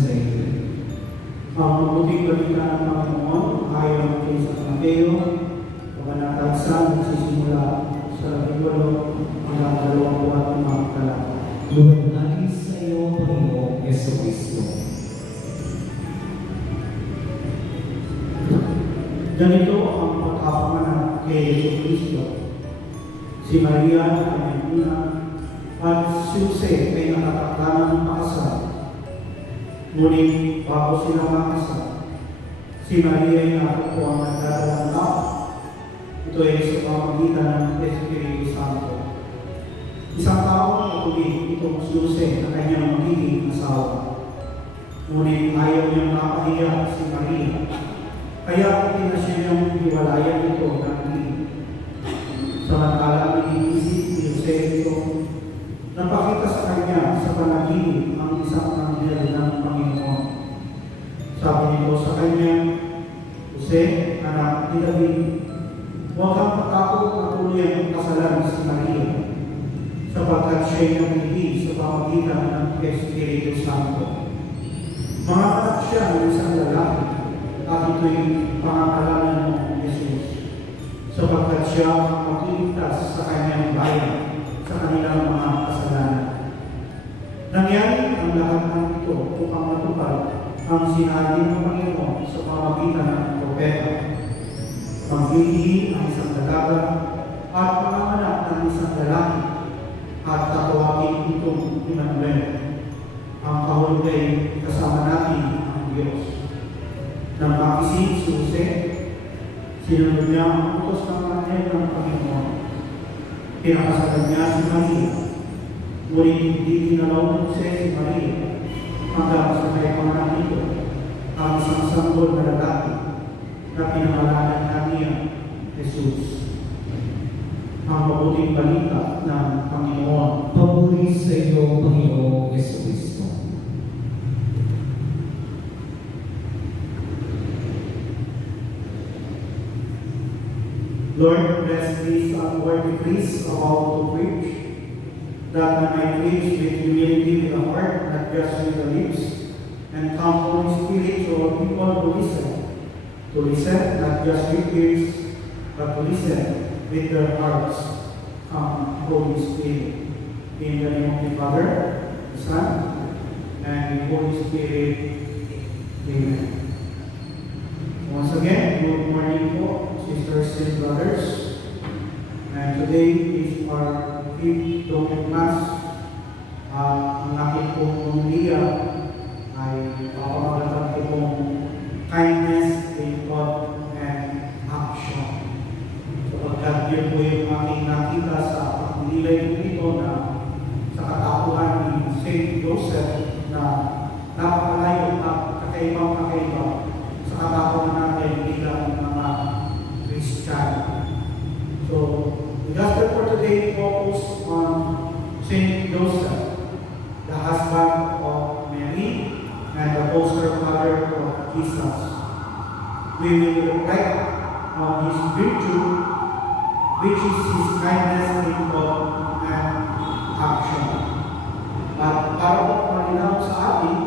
name. Ang mabuting balita ng Panginoon ayon kay San Mateo, Kabanata 1, nagsisimula sa 8 hanggang 25 talata. Luwalhati sa iyo, Panginoong Jesucristo. Ganito ang pagkapanganak kay Jesucristo. Si Maria na kanyang ina at si Jose ay nakatakda ng pakasal. Ngunit bago sila makasal, si Maria ay nakupo ang nagdadalang tao. Ito ay sa pamamagitan ng Espiritu Santo. Isang taong natuloy itong si Jose na kanyang magiging asawa. Ngunit ayaw niyang napahiya si Maria. Kaya pinasya niyang hiwalayan ito ng dili. Samantalang iniisip ni Jose ito, napakita sa kanya sa panaginip ang isang anghel ng Panginoon. Sabi nito sa kanya, Jose, anak ni David, huwag kang matakot na tuloy ang kasalan si Maria, sapagkat siya'y namili sa pamamagitan ng Espiritu Santo. Mga anak siya ng isang lalaki, at ito'y pangangalanan mo, Jesus, sapagkat siya ang magliligtas sa kanyang bayan sa kanilang mga kasalanan. Nangyari ang lahat ng ito upang matupad ang sinabi ng Panginoon sa pamamagitan ng propeta. Maglilihi ang isang dalaga at manganganak ng isang lalaki at tatawagin itong Emmanuel. Ang kahulgay kasama natin ang Diyos. Nang makisig si Jose, sinunod niya ang utos ng anghel ng Panginoon. Pinakasalan niya si Maria, ngunit hindi dinalaw ng Jose si Maria hanggang sa kaipanganak nito ang isang sanggol na lalaki na pinangalanan na niya Jesus. Ang mabuting balita ng Panginoon. Papuri sa iyo, Panginoong Jesucristo. Lord, bless these unworthy priests about to preach, that I may preach with humility with the heart, not just with the lips, and come Holy Spirit to all people who listen, not just with ears, but to listen with their hearts. Come, Holy Spirit. In the name of the Father, the Son, and the Holy Spirit. Amen. Once again, good morning po, sisters and brothers. And today is our 5th Dominic Mass. Ang aking pong pumiliya ay papamagatan ko pong kindness in thought and action. Sapagkat yun po yung aking nakita sa pagdilay ko dito na sa katapuhan ni St. Joseph na napakalayo at kakaiba sa katapuhan natin bilang mga Christian. So, the gospel for today focus on St. Joseph, the husband of Mary and the foster father of Jesus. We will reflect on his virtue, which is his kindness in thought and action. At para po malinaw sa atin,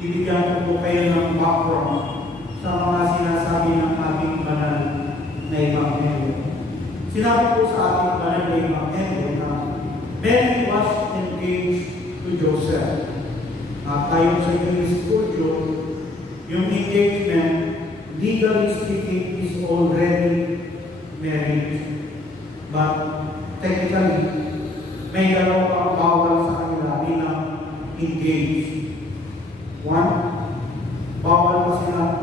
bibigyan ko po kayo ng background sa mga sinasabi ng ating banal na Ebanghelyo. Sinabi po sa ating banal na Ebanghelyo na Mary was engaged to Joseph. At ayon sa Jewish culture, yung engagement, legally speaking, is already married. But technically, may dalawang pang bawal sa kanila bilang engaged. One, bawal pa silang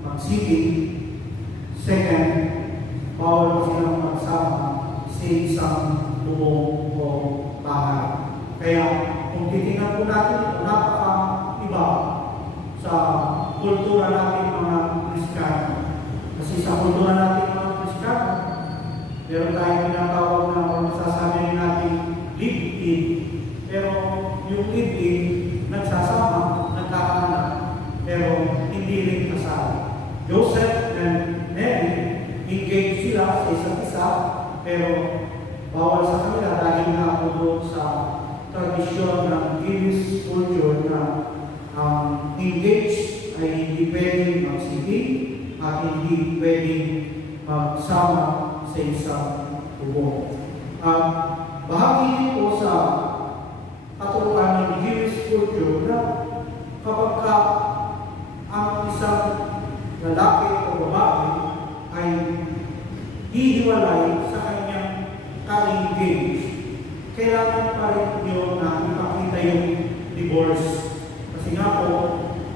magsiging. Second, bawal pa silang magsama sa isang bubong o bahay. Kaya, kung titingnan po natin, napaka-iba sa kultura natin mga Kristiyano. Kasi sa kultura natin mga Kristiyano, meron tayong tinatawag na kung sasabi rin natin live-in. Pero yung live-in, nagsasama, nagkakanak, pero hindi rin kasal. Joseph and Mary, engaged sila sa isa't isa, pero bawal sa kanila dahil nga po doon sa tradisyon ng Jewish culture na engaged ay hindi pwedeng magsiping at hindi pwedeng magsama sa isang bubong. Bahagi din po sa katuruan ng Jewish culture na kapag ang isang lalaki o babae ay hihiwalay sa kanyang ka-engage, kailangan pa rin yun na ipakita yung divorce. Kasi nga po,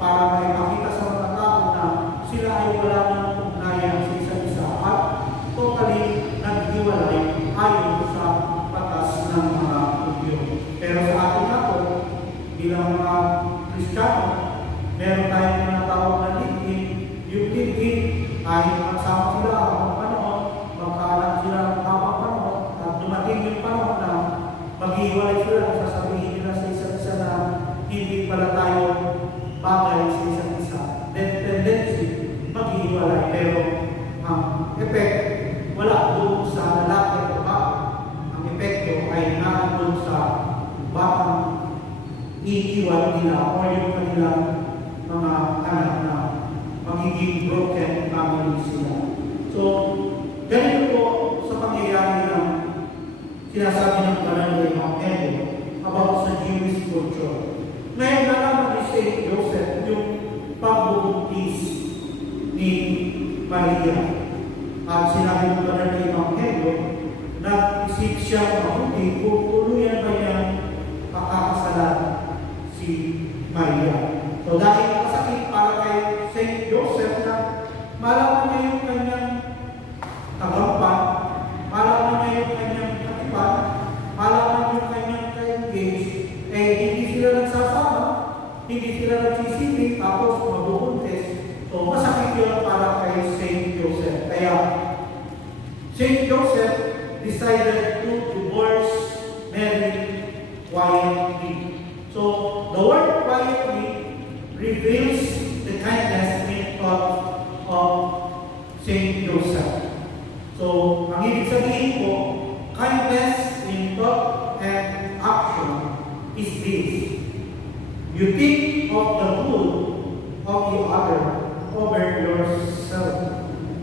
para maipakita sa mga tao na sila ay wala ng ugnayan sa isa't isa at totally naghiwalay ayon sa batas ng mga Hudyo. Pero sa atin nga po, bilang mga Kristiyano, meron tayong tinatawag na live-in. Yung live-in ay magsama sila habang panahon, magkaanak sila habang panahon, at dumating yung panahon na maghihiwalay sila, sasabihin nila sa isa't isa na hindi pala tayo bagay sa isa't isa. Then tendency, maghihiwalay. Pero ang effect, wala doon sa lalaki o babae. Ang epekto ay naandun sa batang iiwan nila o yung kanilang mga anak na magiging broken family sila. So, ganito po sa pangyayari ng sinasabi ng banal na Ebanghelyo about sa Jewish culture. Ngayon nalaman ni Saint Joseph yung pagbubuntis ni Maria. At sinabi ng banal na Ebanghelyo, nag-isip siya mabuti kung tuluyan ba niyang pakakasalan si Maria. So dahil masakit para kay Saint Joseph na malaman niya yung kanyang tagampan, malaman niya yung kanyang katipan, malaman yung kanyang ka-engage, hindi sila nagsasama, hindi sila nagsisipin, tapos mabubuntis. So masakit yun para kay Saint Joseph. Kaya Saint Joseph decided to divorce Mary quietly. So the word quietly reveals the kindness and thought of Saint Joseph. So, ang ibig sabihin po, kindness in thought and action is this. You think of the good of the other over yourself.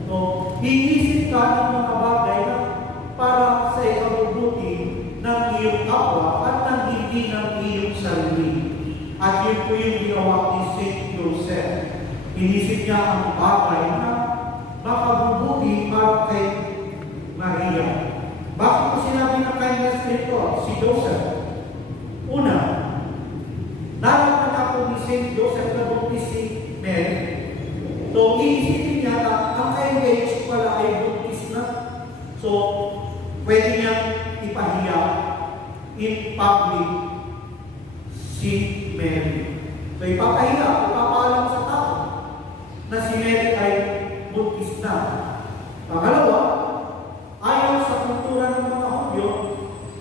So, iisip ka ng mga bagay na para sa ikabubuti ng iyong kapwa at ng hindi ng iyong sarili. At yun po yung ginawa ni Saint Joseph. Inisip niya ang bagay na makabubuti para kay Maria. Bakit po sinabi ng kindness nito si Joseph? Una, nalaman na po ni Saint Joseph na buntis si Mary. So, iisipin niya na ang ka-engage pala ay buntis na. So, pwede niyang ipahiya in public si Mary. So, ipapahiya, ipapaalam sa tao na si Mary ay buntis na. Pangalawa, ayon sa kultura ng mga Hudyo,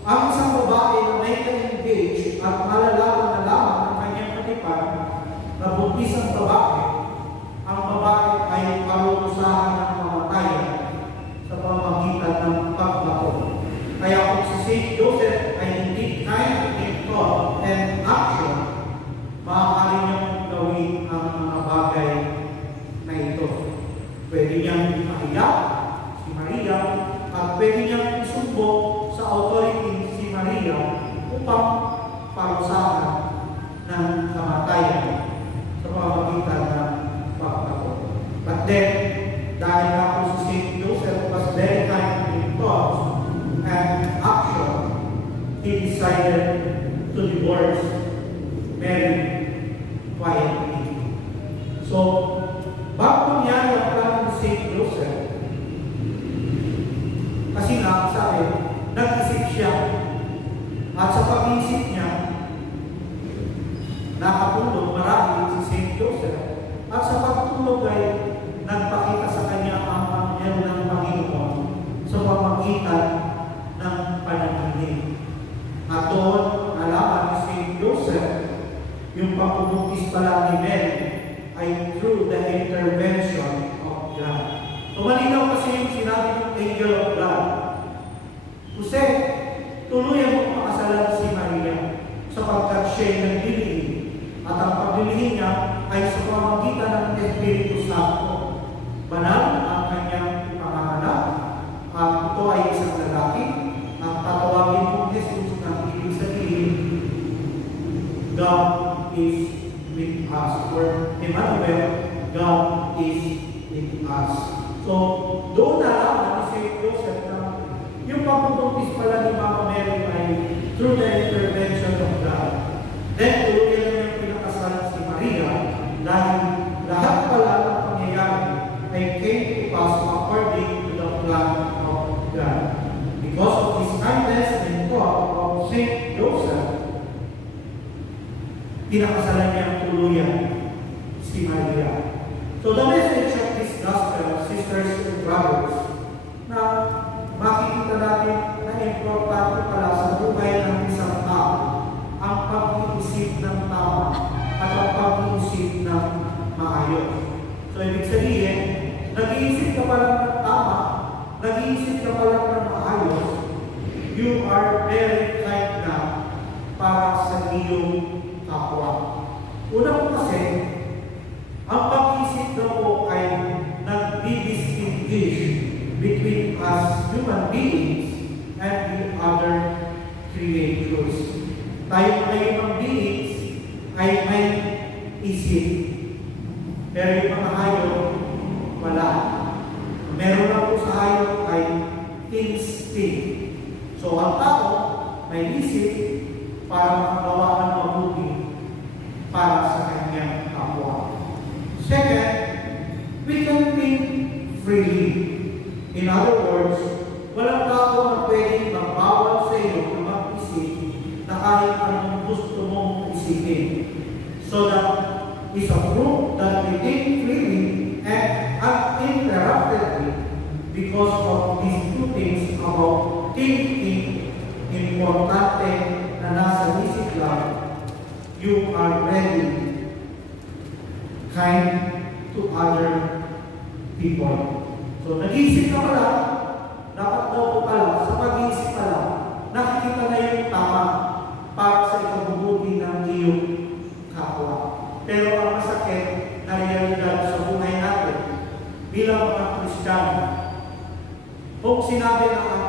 ang isang babae na may ka-engage at malalaman na lamang ng kanyang katipan na buntis ang babae ay parurusahan ng kamatayan sa pamamagitan ng pagbato. Kaya kung si Saint Joseph ay hindi kind in thought and action, maaari niyang gawin ang mga bagay na ito. Pwede niyang ipahiya si Maria at pwede niyang isumbong sa authority si Maria upang parusahan ng kamatayan sa pamamagitan ng pagbato. But then, dahil ako si Saint Joseph was very kind in thought and action, he decided to divorce Mary quietly. So, bago niya ang plano ni Saint Joseph, kasi nga, sabi, nag-isip siya. At sa pag-iisip niya, nakatulog marahil si Saint Joseph. At sa pagtulog ay nagpakita sa kanya ang anghel ng Panginoon sa pamamagitan ng panaginip. At doon, nalaman ni Saint Joseph, yung pagbubuntis pala ni Mary ay through the intervention of God. So malinaw kasi yung sinabi ng angel of God. Jose, tuluyan mo pakasalan si Maria sapagkat siya'y naglilihim at ang paglilihim God. Because of his kindness and thought of Saint Joseph, pinakasalan niya ang tuluyan si Maria. So the message of this gospel, sisters and brothers, na makikita natin na importante pala sa buhay ng isang tao ang pag-iisip ng tama at ang pag-iisip ng maayos. So ibig sabihin, nag-iisip ka pala ng tama, nag-iisip ka pala ng maayos, you are very kind na para sa iyong kapwa. Una po kasi, ang pag-iisip daw po ay nag-distinguish between us human beings and the other creatures. Tayo ay human beings ay may isip. Pero yung mga hayop, wala. Meron lang po sa hayop ay instinct. So ang tao may isip para makagawa ng mabuti para sa kanyang kapwa. Second, we can think freely. In other words, walang tao na pwedeng magbawal sa iyo na mag-isip na kahit anong gusto mong isipin. So that is a proof that we think freely and uninterruptedly because of these two things about thinking importante na nasa isip lang, you are ready kind to other people. So, nag-iisip ka pala, dapat daw po pala, sa pag-iisip pala, nakikita na yung tama para sa ikabubuti ng iyong kapwa. Pero ang masakit na realidad sa buhay natin bilang mga Kristiyano, kung sinabi na ang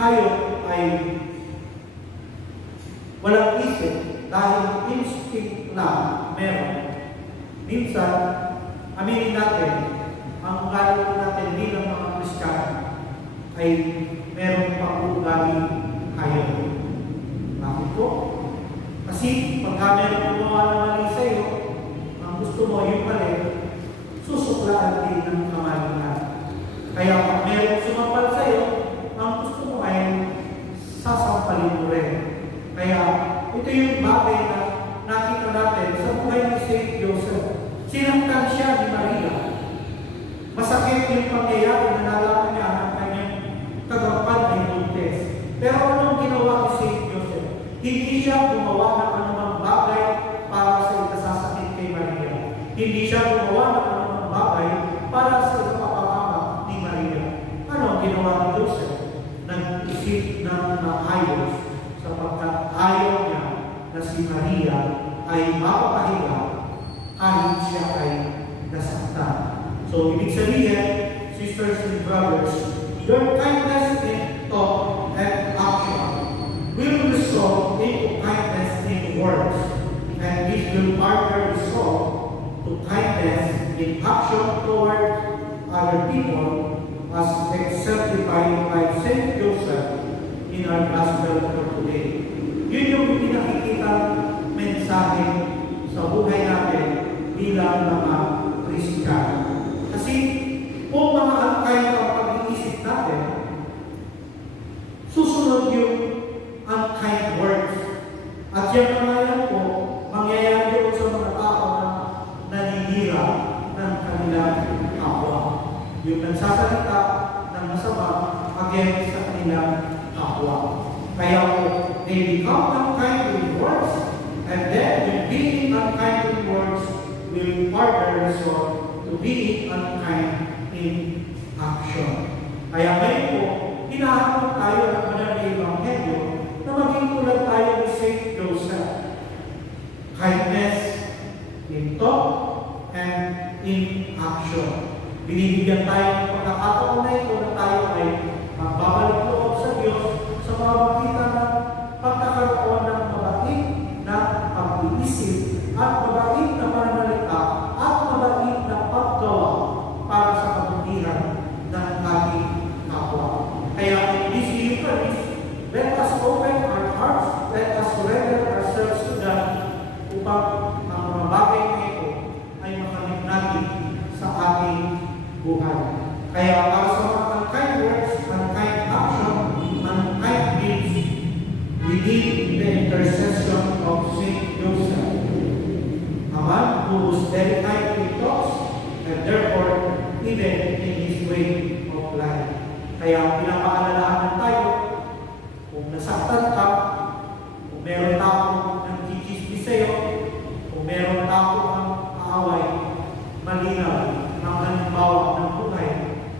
hayop ay walang isip dahil instinct lang meron, minsan, aminin natin, ang ugali natin bilang mga Kristiyano ay meron pang ugali hayop. Bakit po? Kasi pagka meron gumawa ng mali sa iyo, ang gusto mo yung mali, susuklaan din ng kamalingan. Kaya pag meron sumampal sa iyo, ang gusto mo ay sasampalin mo rin. Kaya ito yung bagay na nakita natin sa buhay ni Saint Joseph. Sinaktan siya ni Maria. Masakit yung pangyayari na nalaman niya ang kanyang kagapan ay buntes. Pero anong ginawa ni Saint Joseph? Hindi siya gumawa ng anumang bagay para sa ikasasakit kay Maria. Hindi siya gumawa ng anumang bagay para sa ikapapahama ni Maria. Ano ang ginawa ni Joseph? Nag-isip ng maayos sapagkat ayaw niya na si Maria ay mapapahiga kahit siya ay nasaktan. So, ibig sabihin, sisters and brothers, your kindness in thought and action will result into kindness in words, and this will further result to kindness in action toward other people as exemplified by Saint Joseph in our gospel for today. Yun yung pinakikita mensahe sa buhay natin bilang mga Kristiyano. Kasi kung mga angkay ang pag-iisip natin, susunod yung unkind words. At yan mga yan po, mangyayari doon sa mga tao na naninira ng kanilang kapwa. Yung nagsasalita ng masama against sa kanilang kapwa. Kaya po, they become unkind with words, and then yung being unkind with words will further result to being unkind in action. Kaya ngayon po, hinahanap tayo ng banal na Ebanghelyo na maging tulad tayo ni Saint Joseph. Kindness in thought and in action. Binibigyan tayo ng pagkakataon na ito na tayo ay magbabalik loob sa Diyos sa pamamagitan ng pagkakaroon ng mabait na pag-iisip at mabait na pananalita at mabait na paggawa para sa kabutihan ng ating kapwa. Kaya in this Eucharist, let us open our hearts, let us surrender ourselves to God upang ang mga bagay na ito ay makamit natin sa ating buhay. Kaya para sa mga unkind words very kind in thoughts, and therefore, even in his way of life. Kaya pinapaalalahanan tayo, kung nasaktan ka, kung meron tao ng gigis sa'yo, kung meron tao ang kaaway, malinaw ng halimbawa ng buhay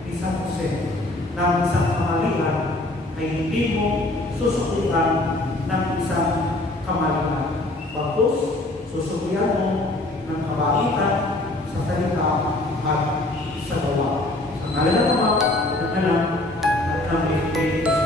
ni San Jose ng isang kamalian ay hindi mo susukutan ng isang kamalian. Bagkus, susukuyan mo ng kabaitan sa salita at sa gawa. Sa ngalan ng Ama, ng Anak, at ng Espiritu Santo.